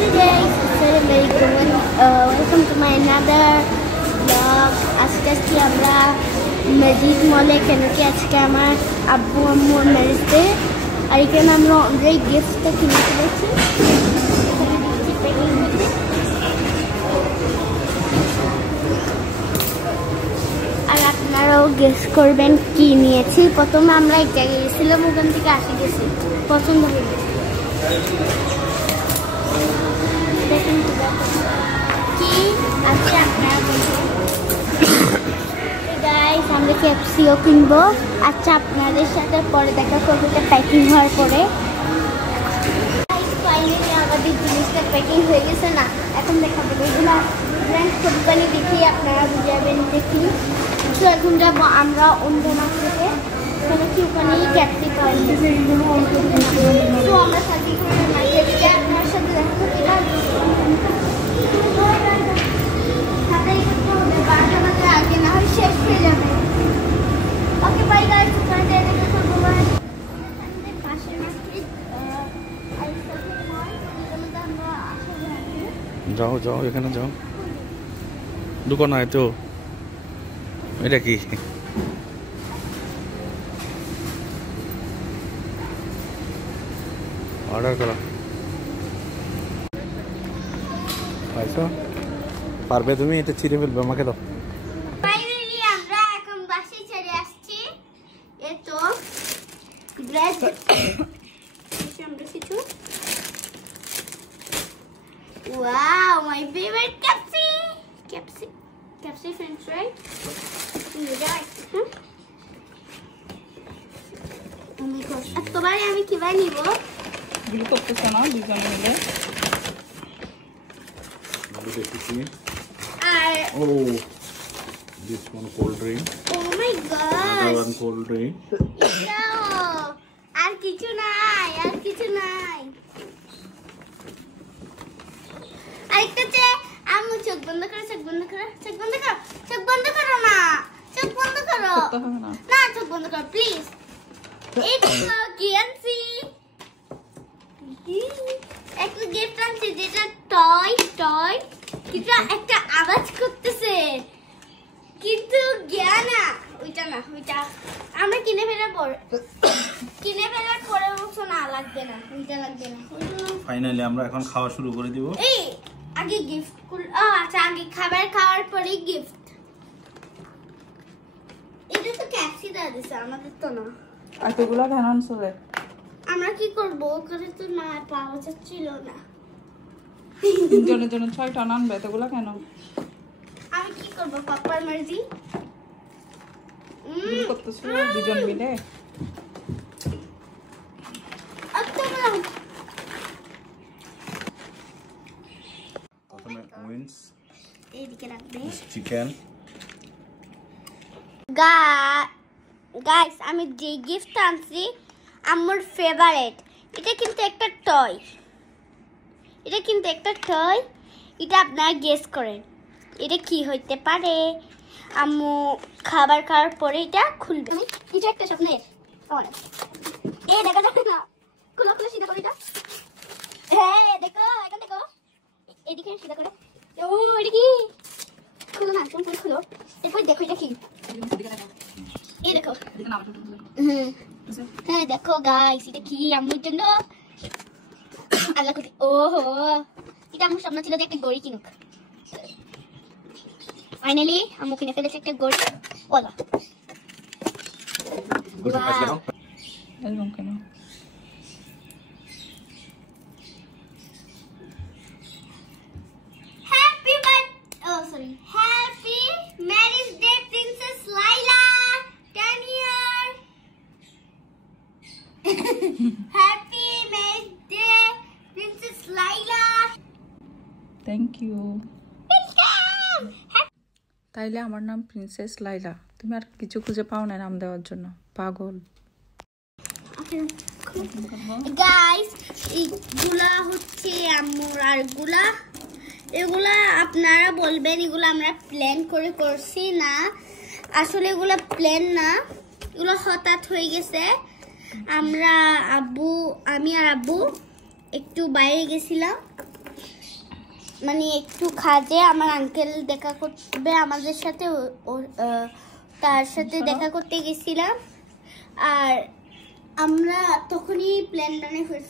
Welcome to my another vlog. আজকে আমরা মসজিদ মলে কেন কি আজকে আমার আব্বু আম্মুর ম্যারেজ ডে আর এখানে আমরা অলরেডি গিফটটা কিনে ফেলেছি আর আপনারাও গেস করবেন কি নিয়েছি। প্রথমে আমরা এক জায়গায় গেছিলাম, ওখান থেকে আসি গেছি, পছন্দ হয়ে গেছে। দেখেন কি আছে আপনারা বলবেন। গাইস আমরা কেএফসিও কিনবো। আচ্ছা আপনাদের সাথে পরে দেখা করবো এটা প্যাকিং হওয়ার পরে। ফাইনালি আমাদের জিনিসটা প্যাকিং হয়ে গেছে না, এখন দেখাবো এগুলো ব্র্যান্ড কোম্পানি দেখি আপনারা বুঝাবেন দেখি। তো এখন যাবো আমরা অন্য মার্কেটে, ওখানে কি ওখানেই ক্যাপসি পাওয়া যায়। তো আমরা সাথে করে মার্কেটে যাই, আপনার সাথে দেখা করতে পারবো। আগে না হয় শেষ হয়ে যাবে। ওকে বাই গাইস, ওখানে যাই দেখা করবো। আমাদের পাশের মার্কেট যাও যাও এখানে যাও, দোকান আয় তো। এটা কি অর্ডার করা আচ্ছা পারবে তুমি? এটা ছিঁড়ে ফেলবে, আমাকে দাও। ফাইনালি আমরা এখন বাসায় চলে আসছি। এই তো ব্রেড আমরা কিছু ওয়াও মাই ফেভারিট ক্যাপসি ফ্রেঞ্চ ফ্রাই। এতবারে আমি কিভাবে নিব? গুলো করতেছে না দুজন মিলে। আর Oh, this one cold drink. oh my god, Another one cold drink. আর কিছু নাই, আর কিছু নাই। আরেকটা চে আম্মু চোখ বন্ধ করো, চোখ বন্ধ করো, চোখ বন্ধ করো, চোখ বন্ধ করো না, চোখ বন্ধ করো না, চোখ বন্ধ করো প্লিজ। এটা কি আনছি? একটা গিফট আনছি যেটা টয় কিন্তু একটা আওয়াজ করতেছে, কিন্তু জ্ঞানা ওইটা না, ওইটা আমরা কিনে ফেলার পরে বলছো না লাগবে না, ওইটা লাগবে না। ফাইনালি আমরা এখন খাওয়া শুরু করে দিব। এই আগে গিফট আচ্ছা আগে খাবার খাওয়ার পরে গিফট। এটা তো ক্যাপসি দেওয়া দিছে, আমাদের তো না। আর এগুলো কেন আনছো? আমরা কি করবো, ওখানে তো না পাওয়া যাচ্ছিল না। জনের জন্য 6টা আনবে, এতগুলো কেন? আমি কি করবো, পাপার মার্জি। করতেছো দুজন মিলে। প্রথমে উইংস, এইদিকে রাখবে। চিকেন। গাইস আমি যে গিফট আনছি আমার ফেভারিট। এটা কিন্তু একটা টয়, এটা আপনারা গেস করেন এটা কি হইতে পারে। আম্মু খাবার খাওয়ার পরে এটা খুলবে। কিছু একটা স্বপ্নের এই দেখা যাবে না, খোলা সিধা করে এটা। হ্যাঁ দেখো, এখন দেখো এদিকে সিধা করে। ও এটা কি? খুলো না, তুমি খুলো, এরপর দেখো এটা কি। এই দেখো, হ্যাঁ দেখো গাইস এটা কি আম্মুর জন্য। আল্লাহ কোটি, ওহো এটা আমার স্বপ্ন ছিল যে একটা গড়ি কিনুক। ফাইনালি আম্মু কিনে ফেলেছে একটা গড়ি। ওলা এরকম কেন? Happy marriage day princess Laila 10 year. Happy marriage day princess Laila. Thank you. তাইলে আমার নাম প্রিন্সেস লাইলা, তুমি আর কিছু খুঁজে পাও না নাম দেওয়ার জন্য, পাগল। গাইস এইগুলা হচ্ছে আম্মুর, আর এগুলা আপনারা বলবেন এগুলো আমরা প্ল্যান করে করছি না, আসলে এগুলো প্ল্যান না, এগুলো হঠাৎ হয়ে গেছে। আমি আর আব্বু একটু বাইরে গেছিলাম, মানে একটু কাজে আমার আঙ্কেল দেখা করবে আমাদের সাথে, তার সাথে দেখা করতে গেছিলাম। আর আমরা তখনই প্ল্যান বানিয়ে ফেলছি।